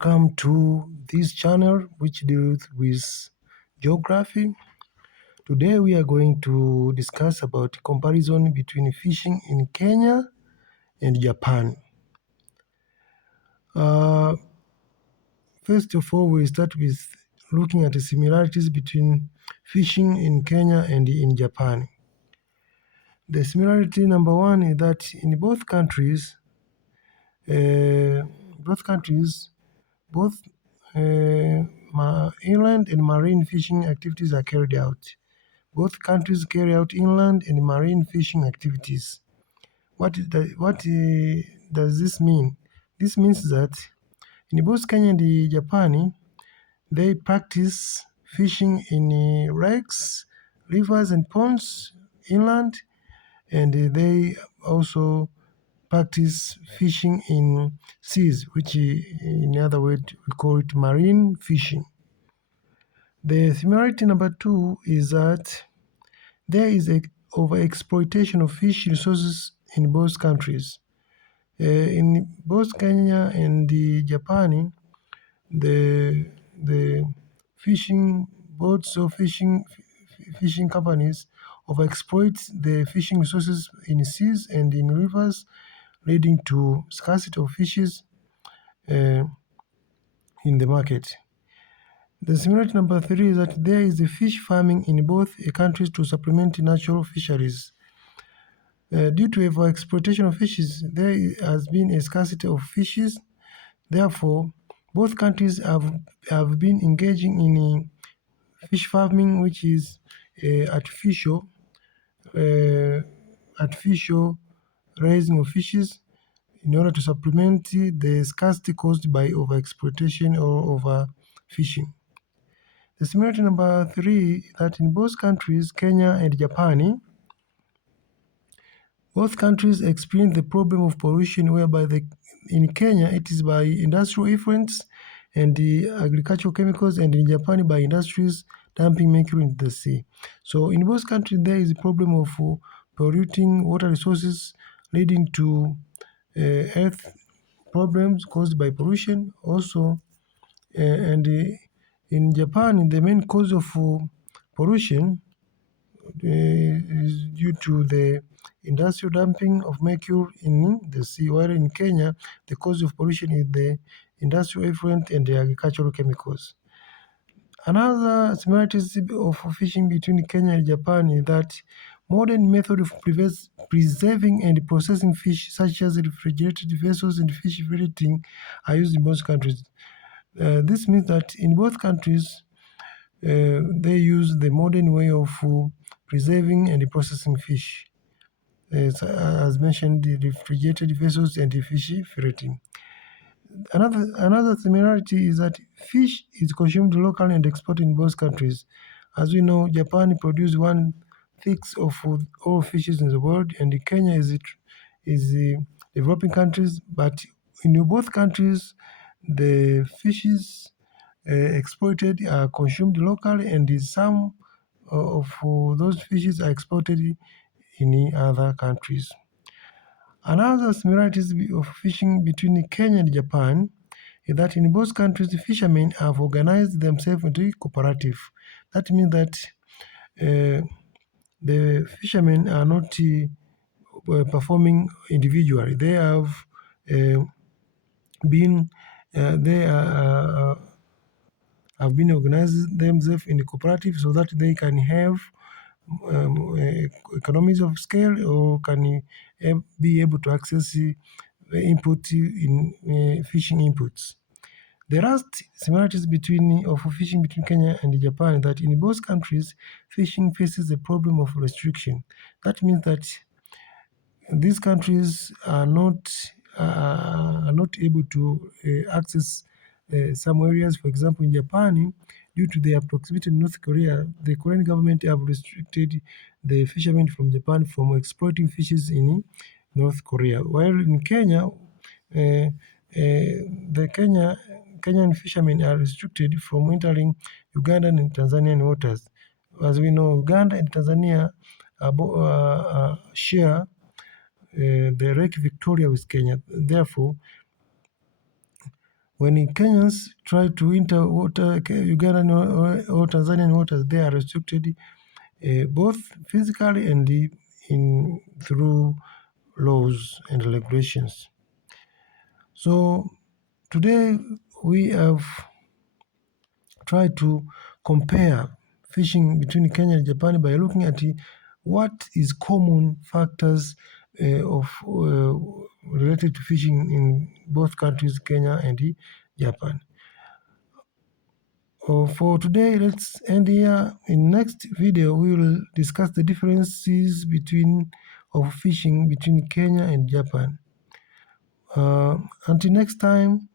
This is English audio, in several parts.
Welcome to this channel which deals with geography. Today we are going to discuss about comparison between fishing in Kenya and Japan. Uh, First of all, we start with looking at the similarities between fishing in Kenya and in Japan. The similarity number one is that in both inland and marine fishing activities are carried out. Both countries carry out inland and marine fishing activities. What does this mean? This means that in both Kenya and Japan, they practice fishing in lakes, rivers, and ponds inland, and they also practice fishing in seas, which in other words we call it marine fishing. The similarity number two is that there is a overexploitation of fish resources in both countries. In both Kenya and Japan, the fishing boats or fishing companies overexploit the fishing resources in seas and in rivers, leading to scarcity of fishes uh, in the market. The similarity number three is that there is a fish farming in both countries to supplement natural fisheries. Due to overexploitation of fishes, there has been a scarcity of fishes. Therefore, both countries have been engaging in fish farming, which is artificial raising of fishes in order to supplement the scarcity caused by overexploitation or overfishing. The similarity number three that in both countries, Kenya and Japan, both countries experience the problem of pollution whereby in Kenya it is by industrial effluents and the agricultural chemicals, and in Japan by industries dumping mercury into the sea. So in both countries there is a problem of polluting water resources, leading to health problems caused by pollution also. And in Japan, the main cause of pollution is due to the industrial dumping of mercury in the sea, while in Kenya, the cause of pollution is the industrial effluent and the agricultural chemicals. Another similarities of fishing between Kenya and Japan is that modern method of preserving and processing fish, such as refrigerated vessels and fish filleting, are used in both countries. This means that in both countries, they use the modern way of preserving and processing fish. As mentioned, the refrigerated vessels and the fish filleting. Another similarity is that fish is consumed locally and exported in both countries. As we know, Japan produces one-sixth of all fishes in the world, and Kenya is the developing countries. But in both countries, the fishes exploited are consumed locally, and some of those fishes are exported in other countries. Another similarities of fishing between Kenya and Japan is that in both countries, the fishermen have organized themselves into a cooperative. That means that the fishermen are not performing individually. They have been they have been organized themselves in a cooperative so that they can have economies of scale, or can be able to access input in fishing inputs. The last similarities of fishing between Kenya and Japan is that in both countries, fishing faces the problem of restriction. That means that these countries are not able to access some areas. For example, in Japan, due to their proximity to North Korea, the Korean government have restricted the fishermen from Japan from exploiting fishes in North Korea. While in Kenya, the Kenyan fishermen are restricted from entering Ugandan and Tanzanian waters. As we know, Uganda and Tanzania share the Lake Victoria with Kenya. Therefore, When Kenyans try to enter Ugandan or Tanzanian waters, they are restricted both physically and through laws and regulations. So today we have tried to compare fishing between Kenya and Japan by looking at what is common factors related to fishing in both countries, Kenya and Japan. For today, let's end here. In next video, we will discuss the differences of fishing between Kenya and Japan. Until next time,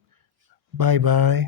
bye bye.